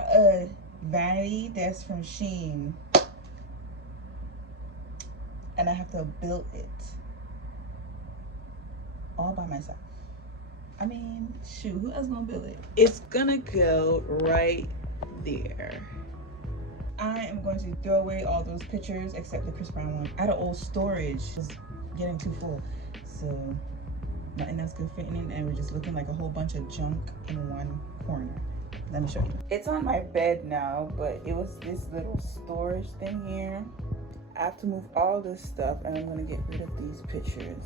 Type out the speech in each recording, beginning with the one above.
got a vanity that's from Shein, and I have to build it all by myself. I mean, shoot, who else gonna build it? It's gonna go right there. I am going to throw away all those pictures except the Chris Brown one. I had an old storage, it's getting too full, so nothing else could fit in, and we're just looking like a whole bunch of junk in one corner. Let me show you. It's on my bed now, but it was this little storage thing here. I have to move all this stuff, and I'm gonna get rid of these pictures.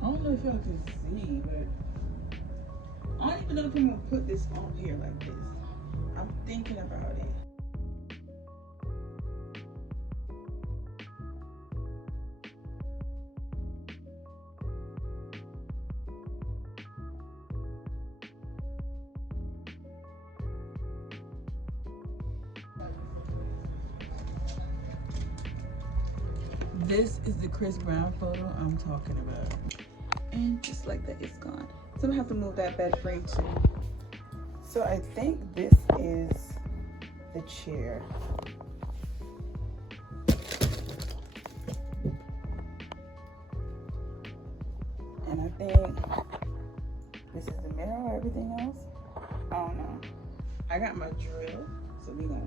I don't know if y'all can see, but I don't even know if I'm gonna put this on here like this. I'm thinking about it. This is the Chris Brown photo I'm talking about. And just like that, it's gone. So I'm gonna have to move that bed frame too. So I think this is the chair. And I think this is the mirror or everything else. I don't know. I got my drill, so we gonna.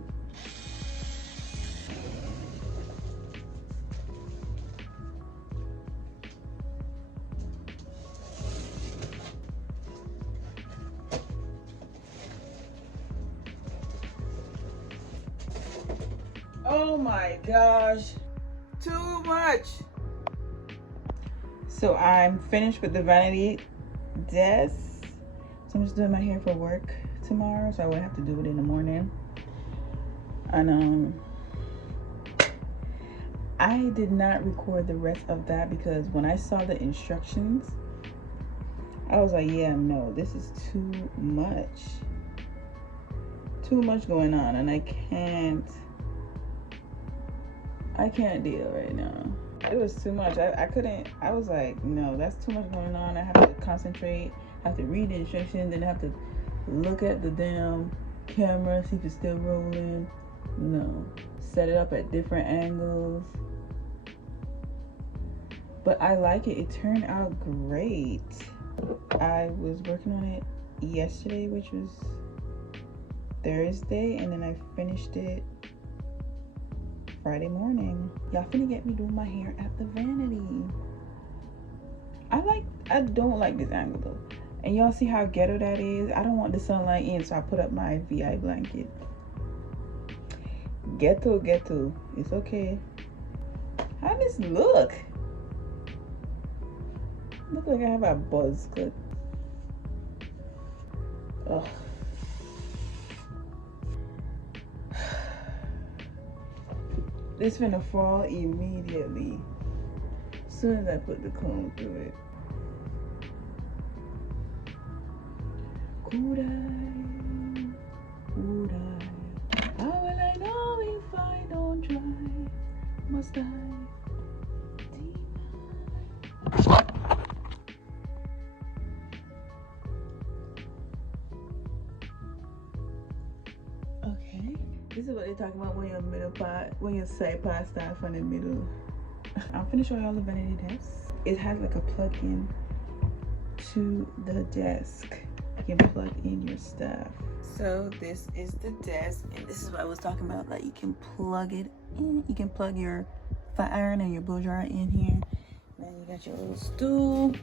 Oh my gosh, too much. So I'm finished with the vanity desk. So I'm just doing my hair for work tomorrow, so I wouldn't have to do it in the morning. And I did not record the rest of that because when I saw the instructions, I was like, yeah, no, this is too much. Too much going on, and I can't deal right now. It was too much. I couldn't. I was like, no, that's too much going on. I have to concentrate. I have to read the instructions. Then I have to look at the damn camera, see if it's still rolling. No. Set it up at different angles. But I like it. It turned out great. I was working on it yesterday, which was Thursday, and then I finished it Friday morning. Y'all finna get me doing my hair at the Vanity. I don't like this angle though. And y'all see how ghetto that is? I don't want the sunlight in, so I put up my VI blanket. Ghetto. It's okay. How does this look? Look like I have a buzz cut. Ugh. It's gonna fall immediately as soon as I put the comb through it. Could I? How will I know if I don't try? Must I? Okay. This is what they're talking about when your middle part, when your side part starts from the middle. I'm finna show y'all the vanity desk. It has like a plug-in to the desk. You can plug in your stuff. So this is the desk, and this is what I was talking about. Like you can plug it in. You can plug your flat iron and your blow dryer in here. Then you got your little stool.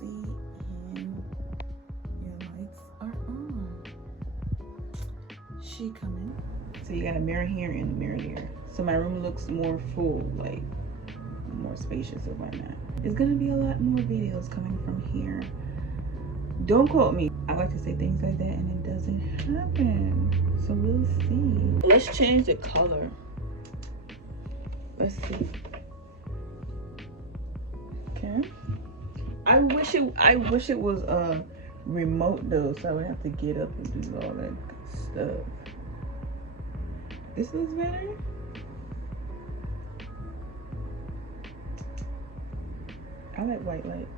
See, and your lights are on. She coming. So you got a mirror here and a mirror there. So my room looks more full, like more spacious or whatnot. There's gonna be a lot more videos coming from here. Don't quote me. I like to say things like that and it doesn't happen. So we'll see. Let's change the color. Let's see. Okay. I wish it was a remote though, so I would have to get up and do all that stuff. This looks better. I like white light.